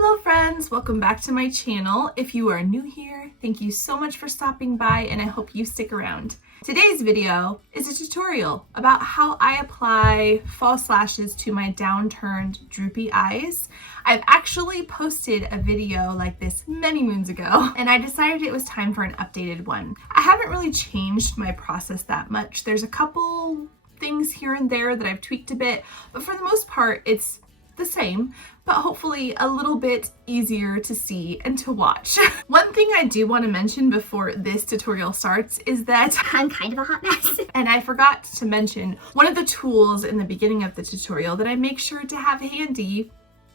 Hello friends, welcome back to my channel. If you are new here, thank you so much for stopping by and I hope you stick around. Today's video is a tutorial about how I apply false lashes to my downturned droopy eyes. I've actually posted a video like this many moons ago and I decided it was time for an updated one. I haven't really changed my process that much. There's a couple things here and there that I've tweaked a bit, but for the most part it's the same, but hopefully a little bit easier to see and to watch. One thing I do want to mention before this tutorial starts is that I'm kind of a hot mess. And I forgot to mention one of the tools in the beginning of the tutorial that I make sure to have handy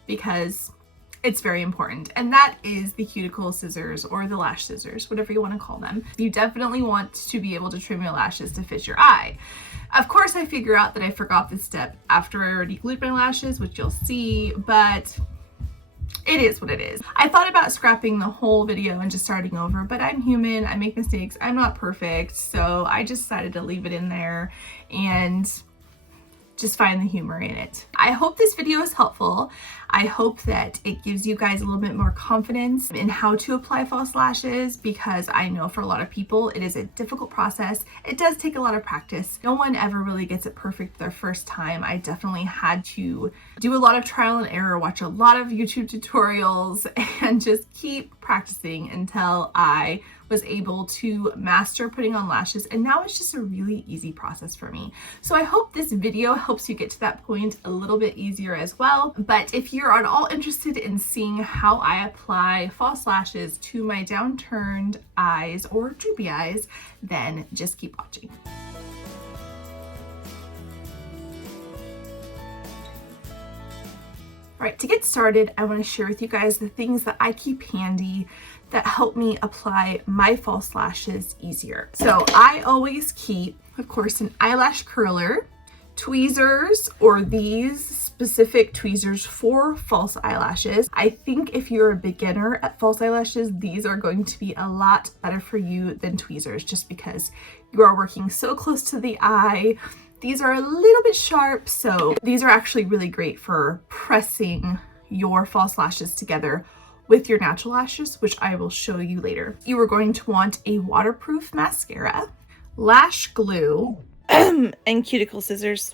because it's very important, and that is the cuticle scissors or the lash scissors, whatever you want to call them. You definitely want to be able to trim your lashes to fit your eye. Of course, I figure out that I forgot this step after I already glued my lashes, which you'll see, but it is what it is. I thought about scrapping the whole video and just starting over, but I'm human, I make mistakes, I'm not perfect, so I just decided to leave it in there and just find the humor in it. I hope this video is helpful. I hope that it gives you guys a little bit more confidence in how to apply false lashes, because I know for a lot of people it is a difficult process. It does take a lot of practice. No one ever really gets it perfect their first time. I definitely had to do a lot of trial and error, watch a lot of YouTube tutorials, and just keep practicing until I was able to master putting on lashes, and now it's just a really easy process for me. So I hope this video helps you get to that point a little bit easier as well. But if you're at all interested in seeing how I apply false lashes to my downturned eyes or droopy eyes, then just keep watching. All right, to get started, I want to share with you guys the things that I keep handy that help me apply my false lashes easier. So I always keep, of course, an eyelash curler, tweezers, or these specific tweezers for false eyelashes. I think if you're a beginner at false eyelashes, these are going to be a lot better for you than tweezers, just because you are working so close to the eye. These are a little bit sharp, so these are actually really great for pressing your false lashes together with your natural lashes, which I will show you later. You are going to want a waterproof mascara, lash glue, and cuticle scissors,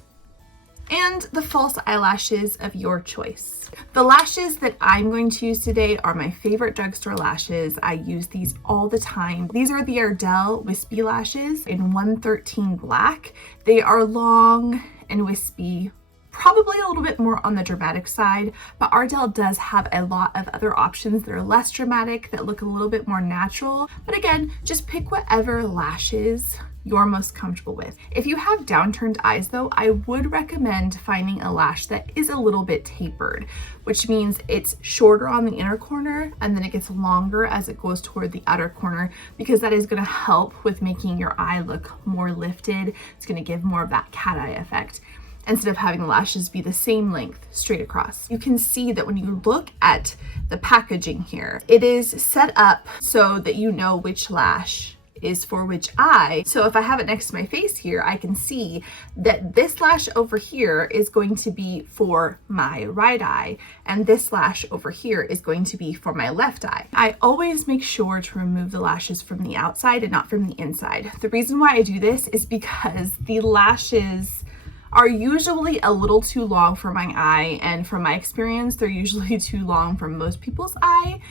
and the false eyelashes of your choice. The lashes that I'm going to use today are my favorite drugstore lashes. I use these all the time. These are the Ardell Wispy lashes in 113 black. They are long and wispy, probably a little bit more on the dramatic side, but Ardell does have a lot of other options that are less dramatic, that look a little bit more natural. But again, just pick whatever lashes you're most comfortable with. If you have downturned eyes though, I would recommend finding a lash that is a little bit tapered, which means it's shorter on the inner corner and then it gets longer as it goes toward the outer corner, because that is going to help with making your eye look more lifted. It's going to give more of that cat eye effect, instead of having the lashes be the same length straight across. You can see that when you look at the packaging here, it is set up so that you know which lash is for which eye. So if I have it next to my face here, I can see that this lash over here is going to be for my right eye, and this lash over here is going to be for my left eye. I always make sure to remove the lashes from the outside and not from the inside. The reason why I do this is because the lashes are usually a little too long for my eye, and from my experience they're usually too long for most people's eye.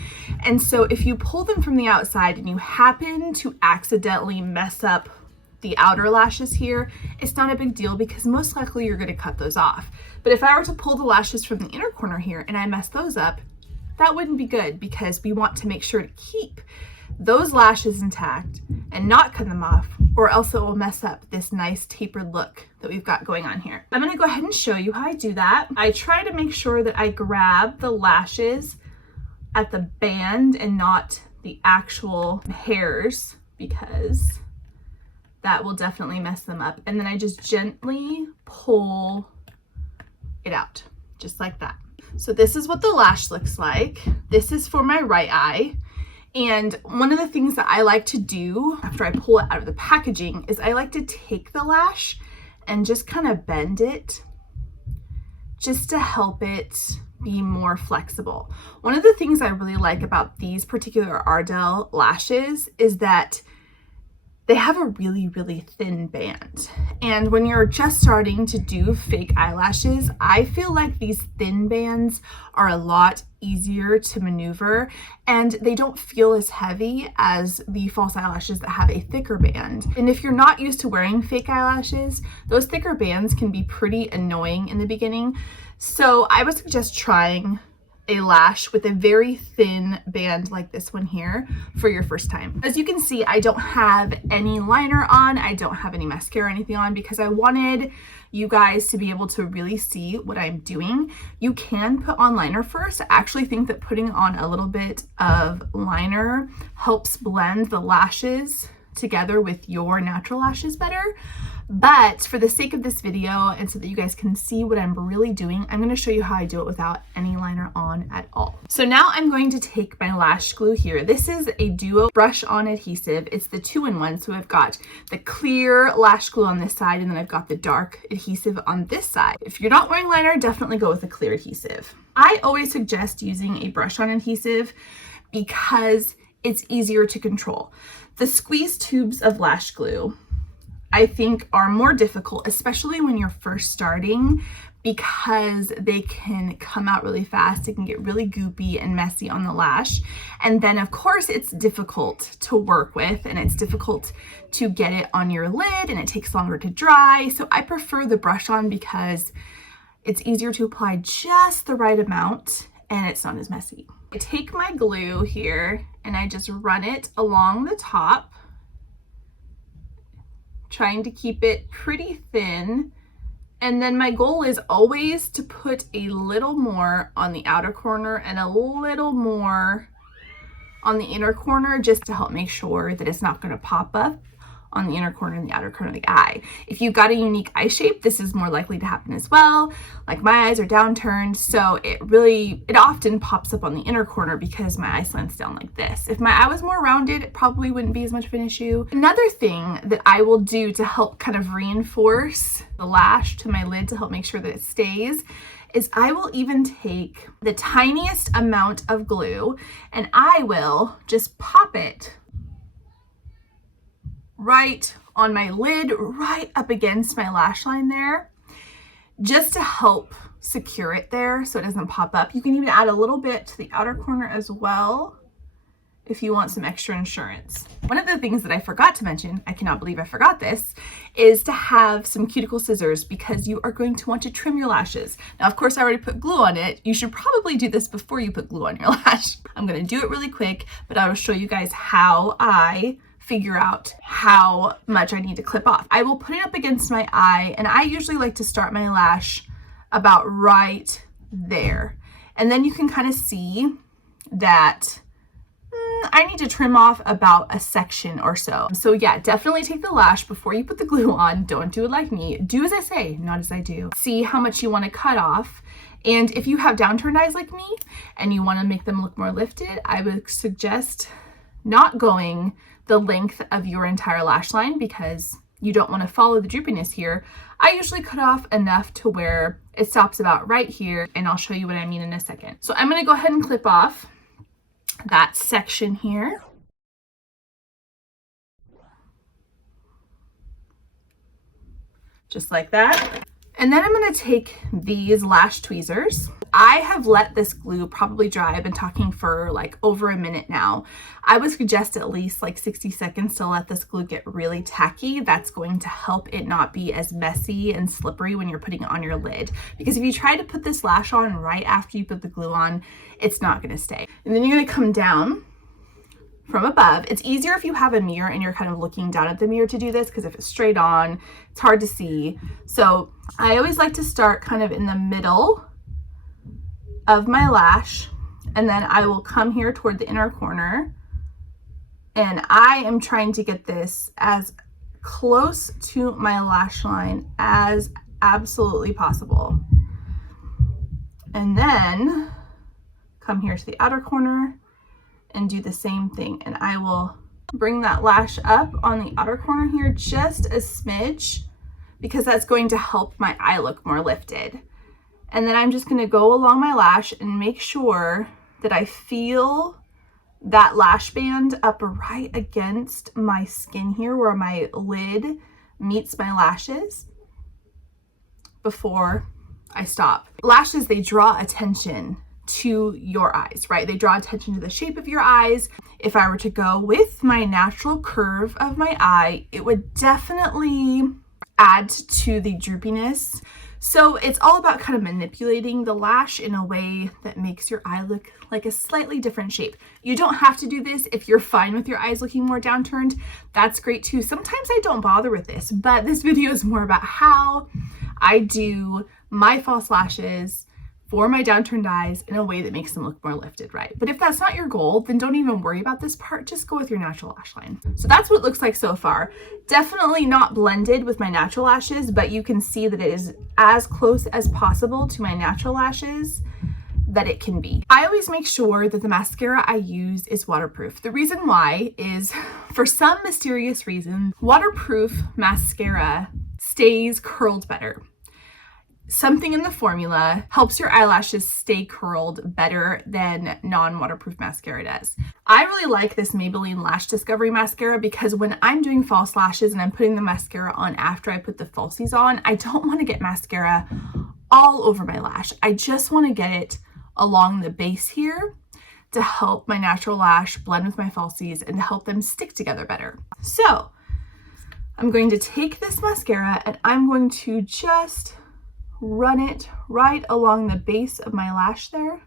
And so if you pull them from the outside and you happen to accidentally mess up the outer lashes here, it's not a big deal because most likely you're going to cut those off. But if I were to pull the lashes from the inner corner here and I mess those up, that wouldn't be good, because we want to make sure to keep those lashes intact and not cut them off, or else it will mess up this nice tapered look that we've got going on here. I'm going to go ahead and show you how I do that. I try to make sure that I grab the lashes at the band and not the actual hairs, because that will definitely mess them up. And then I just gently pull it out, just like that. So this is what the lash looks like. This is for my right eye. And one of the things that I like to do after I pull it out of the packaging is I like to take the lash and just kind of bend it just to help it be more flexible. One of the things I really like about these particular Ardell lashes is that they have a really, really thin band. And when you're just starting to do fake eyelashes, I feel like these thin bands are a lot easier to maneuver and they don't feel as heavy as the false eyelashes that have a thicker band. And if you're not used to wearing fake eyelashes, those thicker bands can be pretty annoying in the beginning. So I would suggest trying a lash with a very thin band like this one here for your first time. As you can see, I don't have any liner on, I don't have any mascara or anything on because I wanted you guys to be able to really see what I'm doing. You can put on liner first. I actually think that putting on a little bit of liner helps blend the lashes together with your natural lashes better. But for the sake of this video and so that you guys can see what I'm really doing, I'm going to show you how I do it without any liner on at all. So now I'm going to take my lash glue here. This is a duo brush on adhesive. It's the 2-in-1. So I've got the clear lash glue on this side and then I've got the dark adhesive on this side. If you're not wearing liner, definitely go with a clear adhesive. I always suggest using a brush on adhesive because it's easier to control. The squeeze tubes of lash glue I think are more difficult, especially when you're first starting, because they can come out really fast. It can get really goopy and messy on the lash. And then of course it's difficult to work with and it's difficult to get it on your lid and it takes longer to dry. So I prefer the brush on because it's easier to apply just the right amount and it's not as messy. I take my glue here and I just run it along the top, trying to keep it pretty thin. And then my goal is always to put a little more on the outer corner and a little more on the inner corner just to help make sure that it's not going to pop up on the inner corner and the outer corner of the eye. If you've got a unique eye shape, this is more likely to happen as well. Like my eyes are downturned, so it often pops up on the inner corner because my eye slants down like this. If my eye was more rounded, it probably wouldn't be as much of an issue. Another thing that I will do to help kind of reinforce the lash to my lid to help make sure that it stays is I will even take the tiniest amount of glue and I will just pop it right on my lid, right up against my lash line there, just to help secure it there so it doesn't pop up. You can even add a little bit to the outer corner as well if you want some extra insurance. One of the things that I forgot to mention, I cannot believe I forgot this, is to have some cuticle scissors because you are going to want to trim your lashes. Now, of course, I already put glue on it. You should probably do this before you put glue on your lash. I'm gonna do it really quick, but I will show you guys how I figure out how much I need to clip off. I will put it up against my eye and I usually like to start my lash about right there. And then you can kind of see that I need to trim off about a section or so. So yeah, definitely take the lash before you put the glue on. Don't do it like me. Do as I say, not as I do. See how much you want to cut off. And if you have downturned eyes like me and you want to make them look more lifted, I would suggest not going the length of your entire lash line because you don't want to follow the droopiness here. I usually cut off enough to where it stops about right here, and I'll show you what I mean in a second. So I'm going to go ahead and clip off that section here. Just like that. And then I'm going to take these lash tweezers. I have let this glue probably dry. I've been talking for like over a minute now. I would suggest at least like 60 seconds to let this glue get really tacky. That's going to help it not be as messy and slippery when you're putting it on your lid. Because if you try to put this lash on right after you put the glue on, it's not going to stay. And then you're going to come down from above. It's easier if you have a mirror and you're kind of looking down at the mirror to do this, because if it's straight on, it's hard to see. So I always like to start kind of in the middle of my lash, and then I will come here toward the inner corner, and I am trying to get this as close to my lash line as absolutely possible. And then come here to the outer corner and do the same thing, and I will bring that lash up on the outer corner here just a smidge, because that's going to help my eye look more lifted. And then I'm just going to go along my lash and make sure that I feel that lash band up right against my skin here where my lid meets my lashes before I stop. Lashes, they draw attention to your eyes, right? They draw attention to the shape of your eyes. If I were to go with my natural curve of my eye, it would definitely add to the droopiness. So it's all about kind of manipulating the lash in a way that makes your eye look like a slightly different shape. You don't have to do this if you're fine with your eyes looking more downturned. That's great too. Sometimes I don't bother with this, but this video is more about how I do my false lashes for my downturned eyes in a way that makes them look more lifted, right? But if that's not your goal, then don't even worry about this part. Just go with your natural lash line. So that's what it looks like so far. Definitely not blended with my natural lashes, but you can see that it is as close as possible to my natural lashes that it can be. I always make sure that the mascara I use is waterproof. The reason why is, for some mysterious reason, waterproof mascara stays curled better. Something in the formula helps your eyelashes stay curled better than non-waterproof mascara does. I really like this Maybelline Lash Discovery Mascara because when I'm doing false lashes and I'm putting the mascara on after I put the falsies on, I don't want to get mascara all over my lash. I just want to get it along the base here to help my natural lash blend with my falsies and to help them stick together better. So I'm going to take this mascara and I'm going to just run it right along the base of my lash there.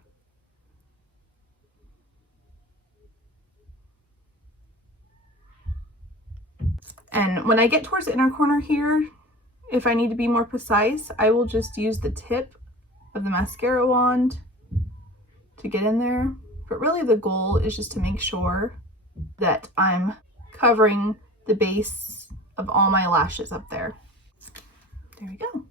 And when I get towards the inner corner here, if I need to be more precise, I will just use the tip of the mascara wand to get in there. But really the goal is just to make sure that I'm covering the base of all my lashes up there. There we go.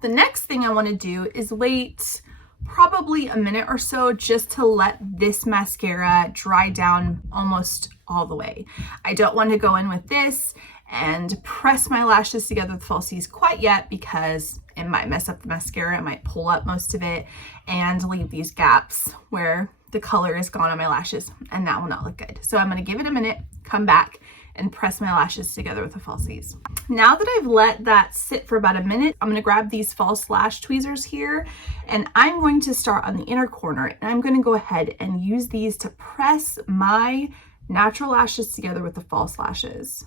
The next thing I want to do is wait probably a minute or so just to let this mascara dry down almost all the way. I don't want to go in with this and press my lashes together with falsies quite yet because it might mess up the mascara. It might pull up most of it and leave these gaps where the color is gone on my lashes, and that will not look good. So I'm going to give it a minute, come back, and press my lashes together with the falsies. Now that I've let that sit for about a minute, I'm gonna grab these false lash tweezers here, and I'm going to start on the inner corner, and I'm gonna go ahead and use these to press my natural lashes together with the false lashes.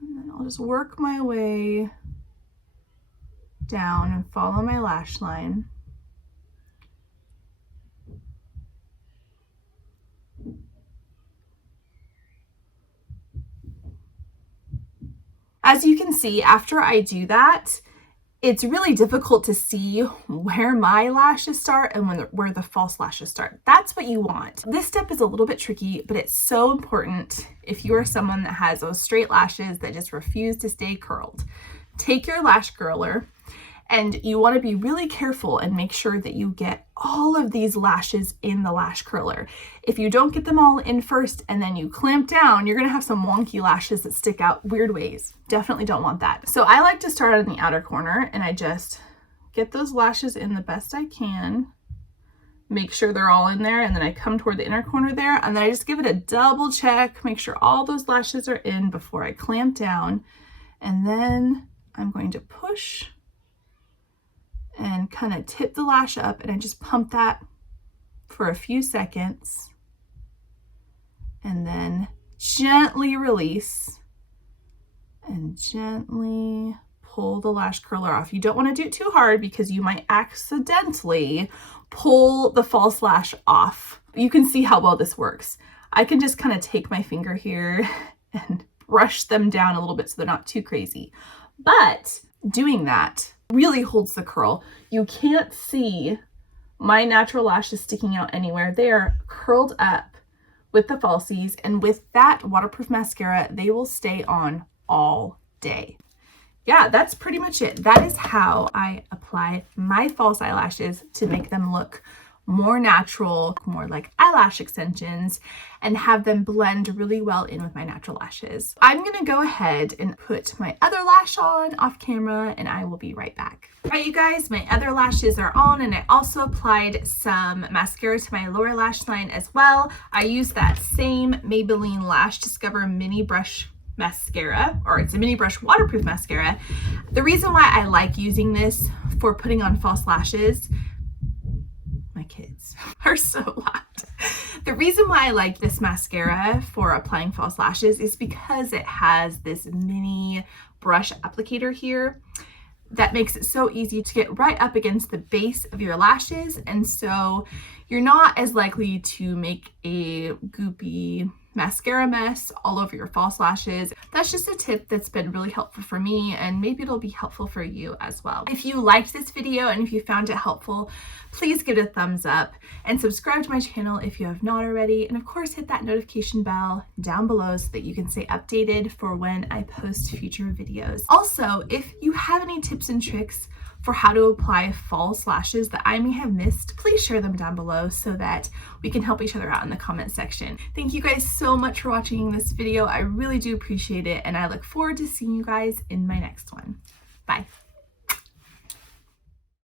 And then I'll just work my way down and follow my lash line. As you can see, after I do that, it's really difficult to see where my lashes start and where the false lashes start. That's what you want. This step is a little bit tricky, but it's so important if you are someone that has those straight lashes that just refuse to stay curled. Take your lash curler, and you want to be really careful and make sure that you get all of these lashes in the lash curler. If you don't get them all in first and then you clamp down, you're going to have some wonky lashes that stick out weird ways. Definitely don't want that. So I like to start on the outer corner and I just get those lashes in the best I can. Make sure they're all in there, and then I come toward the inner corner there, and then I just give it a double check, make sure all those lashes are in before I clamp down, and then I'm going to push and kind of tip the lash up, and I just pump that for a few seconds and then gently release and gently pull the lash curler off. You don't want to do it too hard because you might accidentally pull the false lash off. You can see how well this works. I can just kind of take my finger here and brush them down a little bit so they're not too crazy. But doing that really holds the curl. You can't see my natural lashes sticking out anywhere. They are curled up with the falsies, and with that waterproof mascara, they will stay on all day. Yeah, that's pretty much it. That is how I apply my false eyelashes to make them look more natural, more like eyelash extensions, and have them blend really well in with my natural lashes. I'm gonna go ahead and put my other lash on off camera, and I will be right back. All right, you guys, my other lashes are on, and I also applied some mascara to my lower lash line as well. I used that same Maybelline Lash Discover Mini Brush mascara, or it's a mini brush waterproof mascara. The reason why I like using this for putting on false lashes, my kids are so loud. The reason why I like this mascara for applying false lashes is because it has this mini brush applicator here that makes it so easy to get right up against the base of your lashes, and so you're not as likely to make a goopy mascara mess all over your false lashes. That's just a tip that's been really helpful for me, and maybe it'll be helpful for you as well. If you liked this video and if you found it helpful, please give it a thumbs up and subscribe to my channel if you have not already, and of course hit that notification bell down below so that you can stay updated for when I post future videos. Also, if you have any tips and tricks for how to apply false lashes that I may have missed, please share them down below so that we can help each other out in the comment section. Thank you guys so much for watching this video. I really do appreciate it, and I look forward to seeing you guys in my next one. Bye.